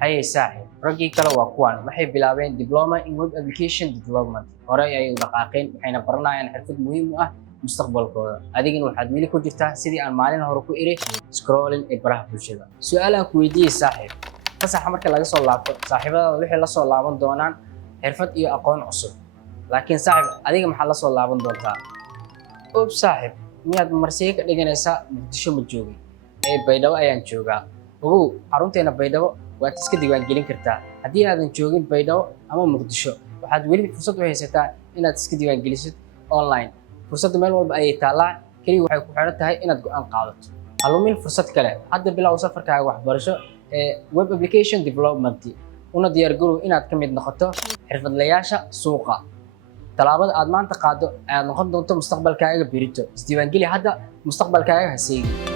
Haye saaxiib, raggii kale waa kuwan waxay bilaabeen diploma in web application development. Horey ayay u dhaqaaqeen waxayna baranayaan xirfad muhiim u ah mustaqbalkooda. Adigana waxaad weli ku jirtaa sidii aan maalin hore ku iri scrolling ee baraha bulshada. Su'aal aan ku weydiiyey saaxiib, fasaxa marka laga soo laabto saaxiibadaada waxay la soo laaban doonaan xirfad iyo aqoon cusub. Laakiin saaxiib, adiga maxaa la soo laaban doontaa? Oob saaxiib, miyaad marsiga ka dhiganaysaa Muqdisho ma joogin? Baydhabo ayaan joogaa. Ogow, xarunteena Baydhabo waad iska diiwaangelin kartaa. Haddii aadan joogin Baydhabo ama Muqdisho, waxaad weli fursad u haysataa inaad iska diiwaangelisid online. Fursadda meel walba ayay taallaa, kaliya waxay ku xiran tahay inaad go'aan qaadato. Halumin fursad kale, hadda bilow safarkaaga waxbarasho ee web application development. Una diyaar garow inaad ka mid noqoto xirfadlayaasha suuqa. Talaabada aad maanta qaado ayaad noqon doonto mustaqbalkaaga berito. Isdiiwaangeli hadda, mustaqbalkaaga ha seegin.